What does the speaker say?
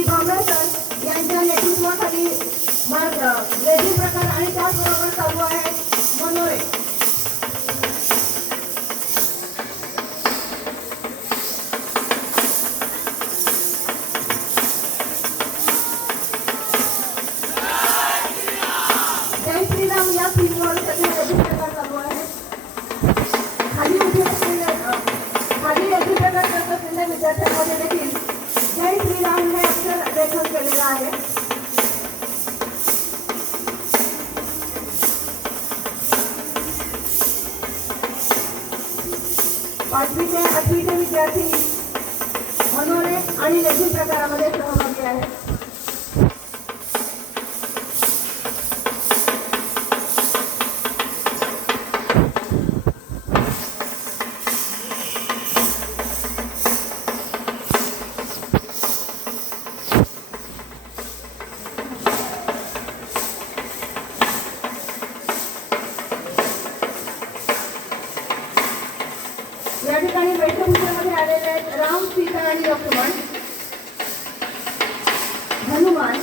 श्री कॉम्रेसर यांच्या नेतृत्वाखाली लेझिम प्रकार आणि त्याचबरोबर चालू आहे मनोरे. जय श्रीराम या थीमवर सगळे लेझिम प्रकार चालू आहे. खाली लेझिम प्रकार करत असलेल्या विद्यार्थ्यांमध्ये देखील जय श्रीराम हे अक्षर लेखन केलेलं आहे. पाचवी ते आठवीचे विद्यार्थी मनोरे आणि लेझिम प्रकारामध्ये सहभागी आहेत. या ठिकाणी वेशभूषेमध्ये आलेले आहेत राम, सीता आणि लक्ष्मण, हनुमान,